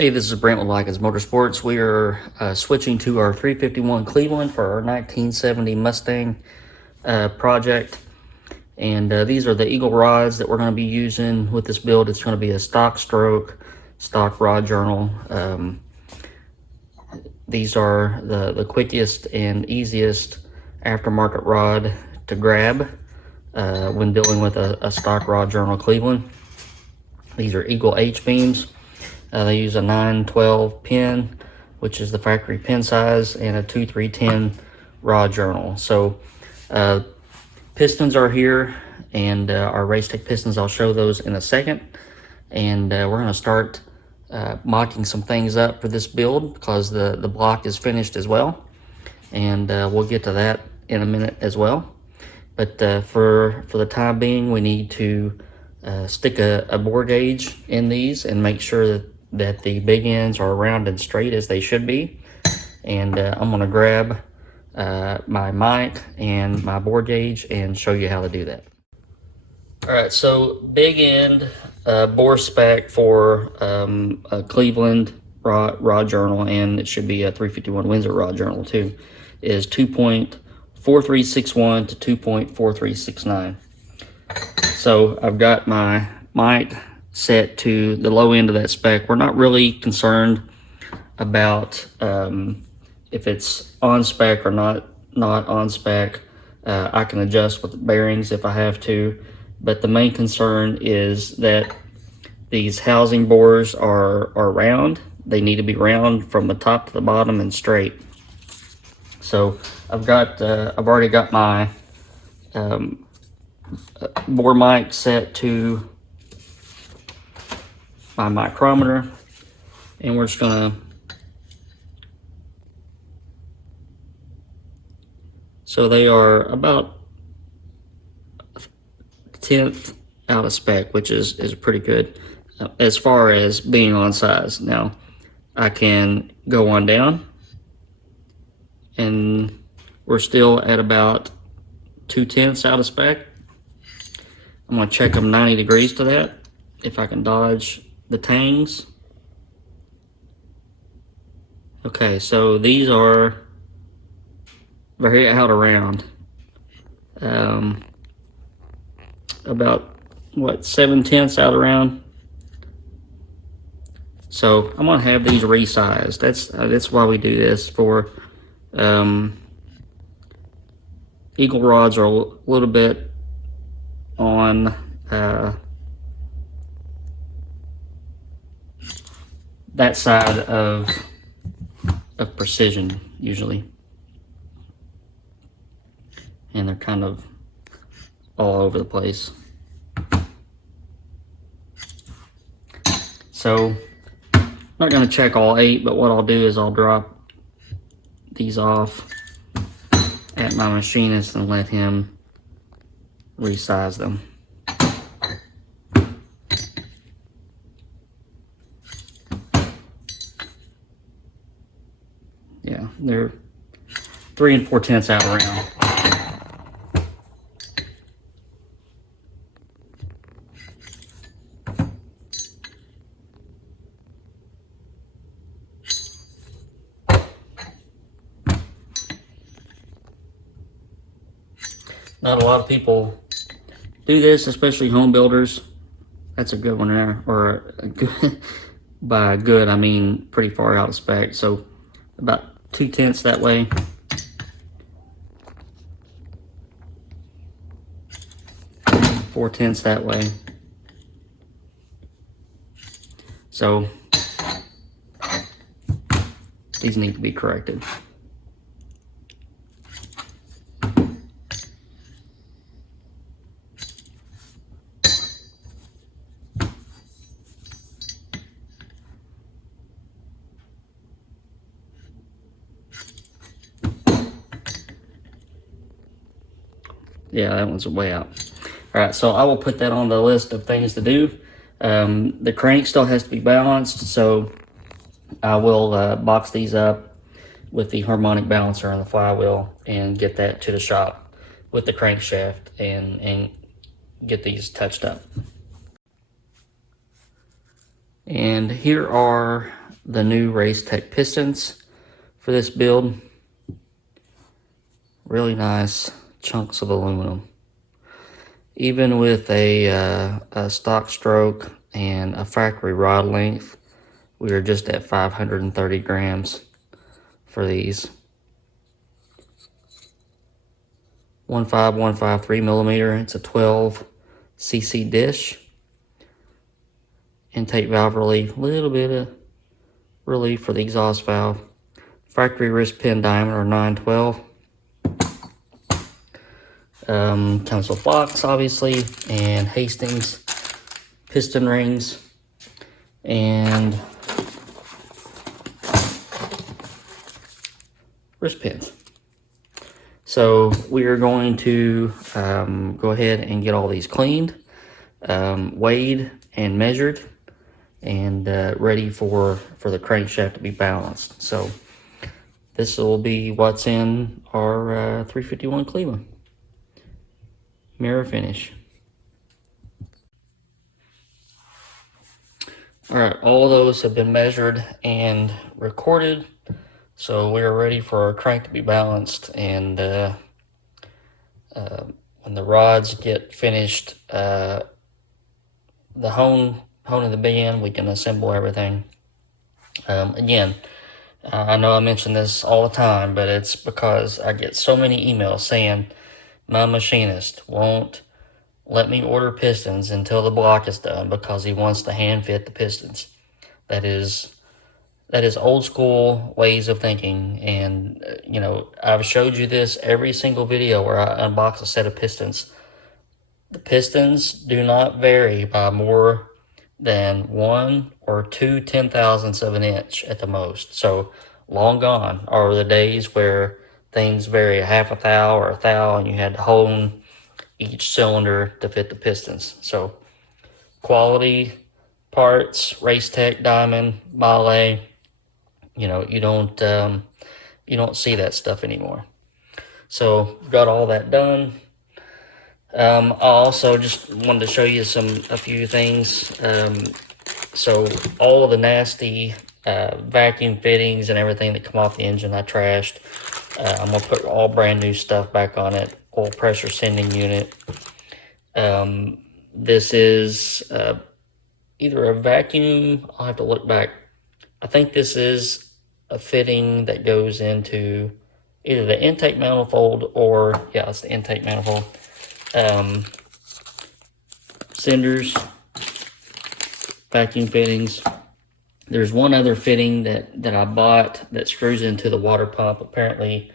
Hey, this is Brent with Lykins Motorsports. We are switching to our 351 Cleveland for our 1970 Mustang project. And these are the Eagle rods that we're going to be using with this build. It's going to be a stock stroke, stock rod journal. These are the quickest and easiest aftermarket rod to grab when dealing with a stock rod journal Cleveland. These are Eagle H-beams. They use a 912 pin, which is the factory pin size, and a 2310 rod journal. So Pistons are here, and our Race Tech Pistons, I'll show those in a second. And we're going to start mocking some things up for this build because the block is finished as well. And we'll get to that in a minute as well. But for the time being, we need to stick a bore gauge in these and make sure that the big ends are round and straight as they should be. And I'm going to grab my mic and my bore gauge and show you how to do that. All right, so big end bore spec for a Cleveland rod journal, and it should be a 351 Windsor rod journal too, is 2.4361 to 2.4369. So I've got my mic set to the low end of that spec. We're not really concerned about if it's on spec or not on spec. I can adjust with the bearings if I have to, but the main concern is that these housing bores are round. They need to be round from the top to the bottom and straight. So I've already got my bore mic set to my micrometer, and we're just gonna so they are about 1/10 out of spec, which is pretty good as far as being on size. Now I can go on down, and we're still at about 2/10 out of spec. I'm going to check them 90 degrees to that, if I can dodge the tangs. Okay, so these are very out around. About, what, 7/10 out around. So I'm going to have these resized. That's why we do this. For Eagle rods are a little bit on that side of precision usually, and they're kind of all over the place. So I'm not going to check all 8, but what I'll do is I'll drop these off at my machinist and let him resize them. Yeah, they're 3 4/10 out around. Not a lot of people do this, especially home builders. That's a good one there, or a good, by good I mean pretty far out of spec. So about 2/10 that way. Four tenths that way. So these need to be corrected. Yeah, that one's way out. All right, so I will put that on the list of things to do. The crank still has to be balanced, so I will box these up with the harmonic balancer on the flywheel and get that to the shop with the crankshaft and get these touched up. And here are the new Race Tech Pistons for this build. Really nice chunks of aluminum. Even with a stock stroke and a factory rod length, we are just at 530 grams for these. 15153 millimeter. It's a 12 cc dish. Intake valve relief, a little bit of relief for the exhaust valve. Factory wrist pin diameter 912. Comes with blocks, obviously, and Hastings piston rings, and wrist pins. So we are going to go ahead and get all these cleaned, weighed and measured, and ready for the crankshaft to be balanced. So this will be what's in our 351 Cleveland. Mirror finish. All right, all those have been measured and recorded, so we are ready for our crank to be balanced. And when the rods get finished, the hone in the big end, we can assemble everything. Again, I know I mention this all the time, but it's because I get so many emails saying my machinist won't let me order pistons until the block is done because he wants to hand fit the pistons. That is old school ways of thinking. And you know, I've showed you this every single video where I unbox a set of pistons. The pistons do not vary by more than 1 or 2 10,000ths of an inch at the most. So long gone are the days where things vary a half a thou or a thou and you had to hone each cylinder to fit the pistons. So quality parts, Race Tech, Diamond, Mahle, you know, you don't see that stuff anymore. So got all that done. I also just wanted to show you a few things. So all of the nasty vacuum fittings and everything that come off the engine, I trashed. I'm gonna put all brand new stuff back on it. Oil pressure sending unit. This is either a vacuum, I'll have to look back. I think this is a fitting that goes into either the intake manifold or, yeah, it's the intake manifold. Cinders, vacuum fittings. There's one other fitting that I bought that screws into the water pump. Apparently,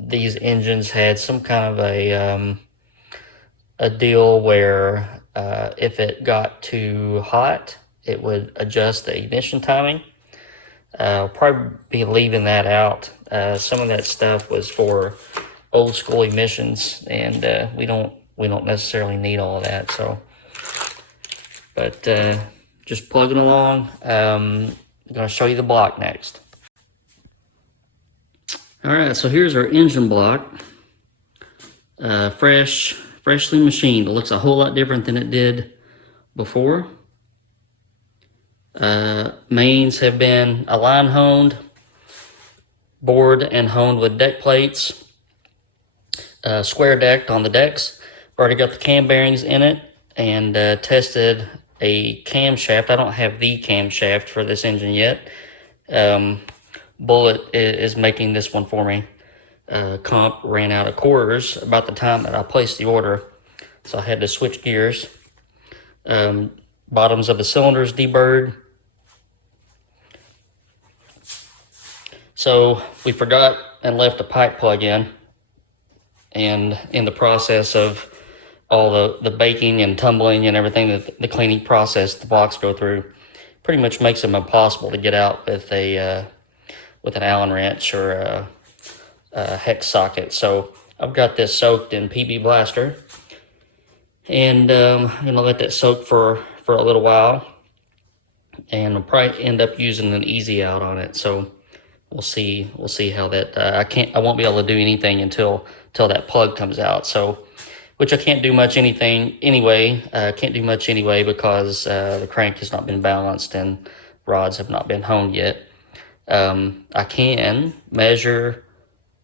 these engines had some kind of a deal where if it got too hot, it would adjust the ignition timing. I'll probably be leaving that out. Some of that stuff was for old school emissions, and we don't necessarily need all of that. So, but just plugging along. I'm gonna show you the block next. All right, so here's our engine block. Freshly machined. It looks a whole lot different than it did before. Mains have been align honed, bored and honed with deck plates, square decked on the decks. Already got the cam bearings in it, and tested a camshaft. I don't have the camshaft for this engine yet. Bullet is making this one for me. Comp ran out of quarters about the time that I placed the order, so I had to switch gears. Bottoms of the cylinders deburred. So we forgot and left a pipe plug in, and in the process of all the baking and tumbling and everything that the cleaning process the blocks go through, pretty much makes them impossible to get out with an Allen wrench or a hex socket. So I've got this soaked in PB Blaster, and I'm gonna let that soak for a little while, and I'll probably end up using an easy out on it. So we'll see how that I won't be able to do anything until that plug comes out. So which I can't do much anyway. Can't do much anyway because the crank has not been balanced and rods have not been honed yet. I can measure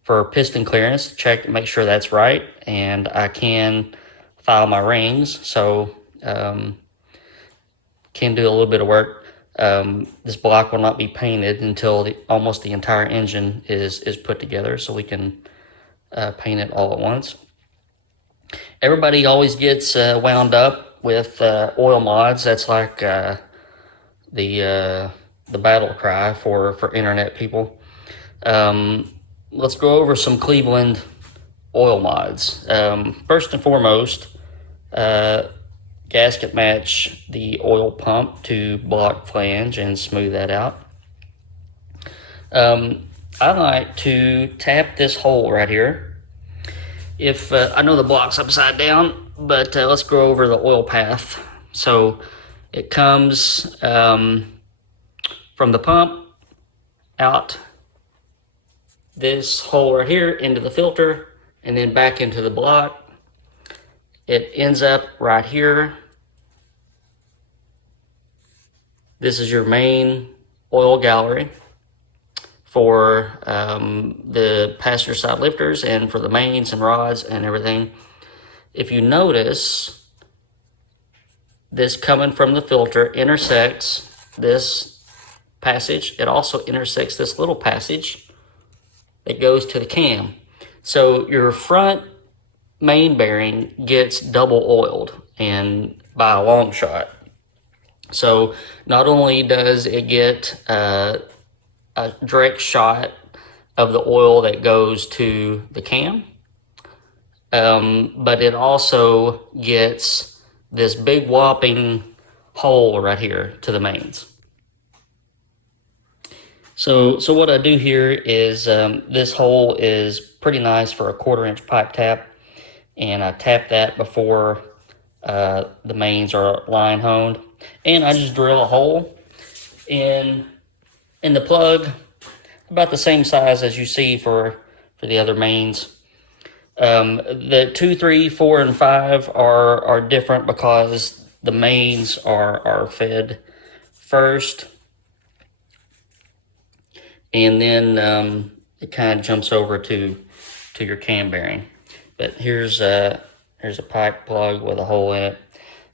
for piston clearance, check to make sure that's right, and I can file my rings, so can do a little bit of work. This block will not be painted until almost the entire engine is put together, so we can paint it all at once. Everybody always gets wound up with oil mods. That's like the battle cry for internet people. Let's go over some Cleveland oil mods. First and foremost, gasket match the oil pump to block flange and smooth that out. I like to tap this hole right here. If I know the block's upside down, but let's go over the oil path. So it comes from the pump out this hole right here into the filter and then back into the block. It ends up right here. This is your main oil gallery for the passenger side lifters and for the mains and rods and everything. If you notice, this coming from the filter intersects this passage. It also intersects this little passage that goes to the cam. So your front main bearing gets double oiled, and by a long shot. So not only does it get a direct shot of the oil that goes to the cam, but it also gets this big whopping hole right here to the mains. So what I do here is this hole is pretty nice for a 1/4-inch pipe tap, and I tap that before the mains are line honed, and I just drill a hole in the plug about the same size as you see for the other mains. The 2, 3, 4, and 5 are different because the mains are fed first, and then it kind of jumps over to your cam bearing. But here's a pipe plug with a hole in it.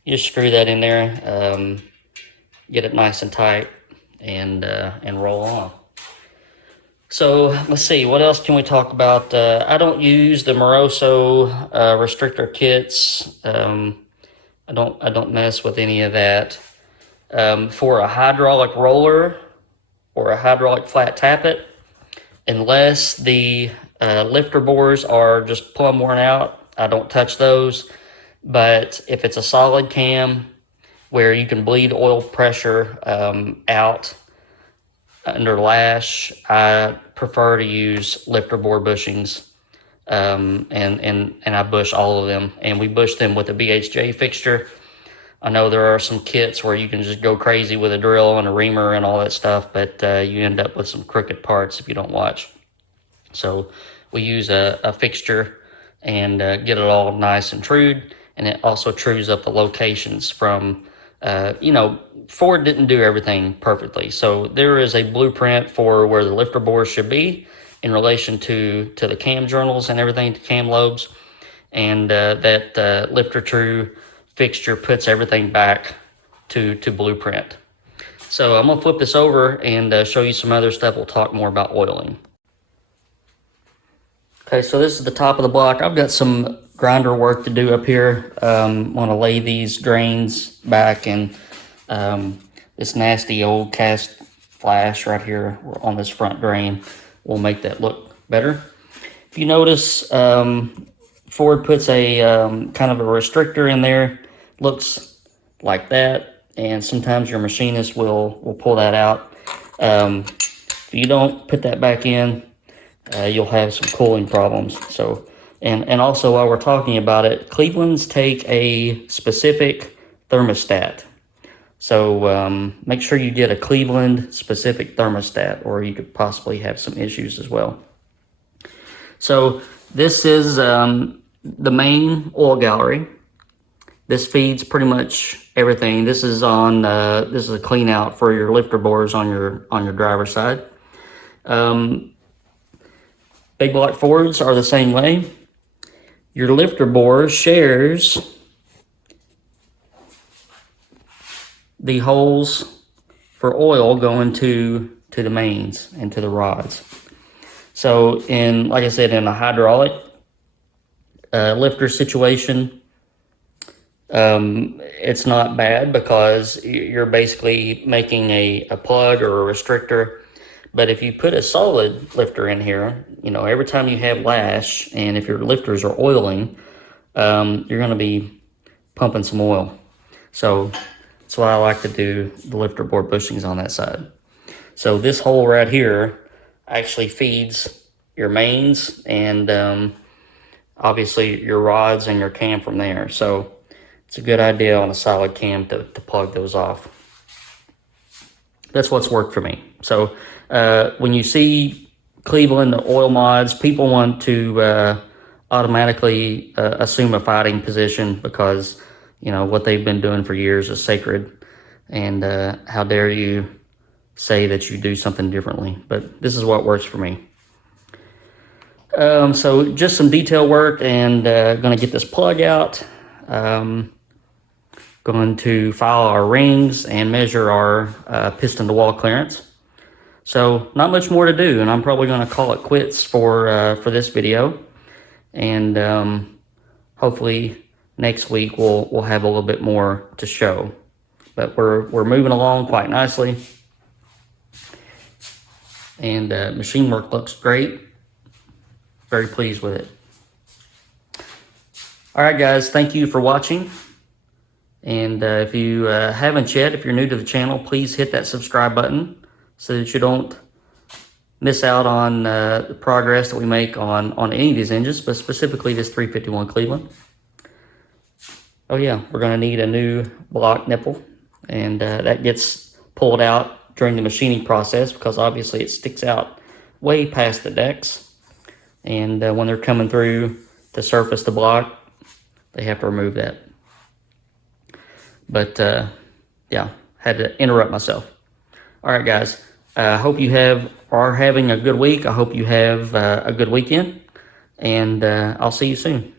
You just screw that in there, get it nice and tight, and roll on. So let's see, what else can we talk about? I don't use the Moroso restrictor kits. I don't mess with any of that. For a hydraulic roller or a hydraulic flat tappet, unless the lifter bores are just plumb worn out, I don't touch those. But if it's a solid cam where you can bleed oil pressure out under lash, I prefer to use lifter bore bushings, and I bush all of them, and we bush them with a BHJ fixture. I know there are some kits where you can just go crazy with a drill and a reamer and all that stuff, but you end up with some crooked parts if you don't watch. So we use a fixture and get it all nice and trued, and it also trues up the locations from, Ford didn't do everything perfectly. So there is a blueprint for where the lifter bores should be in relation to the cam journals and everything, to cam lobes, and that lifter true fixture puts everything back to blueprint. So I'm gonna flip this over and show you some other stuff. We'll talk more about oiling. Okay, so this is the top of the block. I've got some grinder work to do up here. Want to lay these drains back, and this nasty old cast flash right here on this front drain will make that look better. If you notice, Ford puts a kind of a restrictor in there, looks like that, and sometimes your machinist will pull that out. If you don't put that back in, you'll have some cooling problems. So, and also while we're talking about it, Cleveland's take a specific thermostat. So make sure you get a Cleveland specific thermostat, or you could possibly have some issues as well. So this is the main oil gallery. This feeds pretty much everything. This is on. This is a clean out for your lifter bores on your driver's side. Big block Fords are the same way. Your lifter bore shares the holes for oil going to the mains and to the rods. So like I said, in a hydraulic lifter situation, it's not bad because you're basically making a plug or a restrictor. But if you put a solid lifter in here, every time you have lash, and if your lifters are oiling, you're going to be pumping some oil. So that's why I like to do the lifter bore bushings on that side. So this hole right here actually feeds your mains and obviously your rods and your cam from there. So it's a good idea on a solid cam to plug those off. That's what's worked for me. So when you see Cleveland oil mods, people want to automatically assume a fighting position because what they've been doing for years is sacred, and how dare you say that you do something differently. But this is what works for me. So just some detail work, and going to get this plug out. Going to file our rings and measure our piston to wall clearance. So not much more to do, and I'm probably going to call it quits for this video. And hopefully next week we'll have a little bit more to show. But we're moving along quite nicely, and machine work looks great. Very pleased with it. All right, guys, thank you for watching. And if you haven't yet, if you're new to the channel, please hit that subscribe button so that you don't miss out on the progress that we make on any of these engines, but specifically this 351 Cleveland. Oh yeah, we're going to need a new block nipple, and that gets pulled out during the machining process because obviously it sticks out way past the decks, and when they're coming through to surface the block, they have to remove that. But yeah, had to interrupt myself. All right, guys. I hope you are having a good week. I hope you have a good weekend, and I'll see you soon.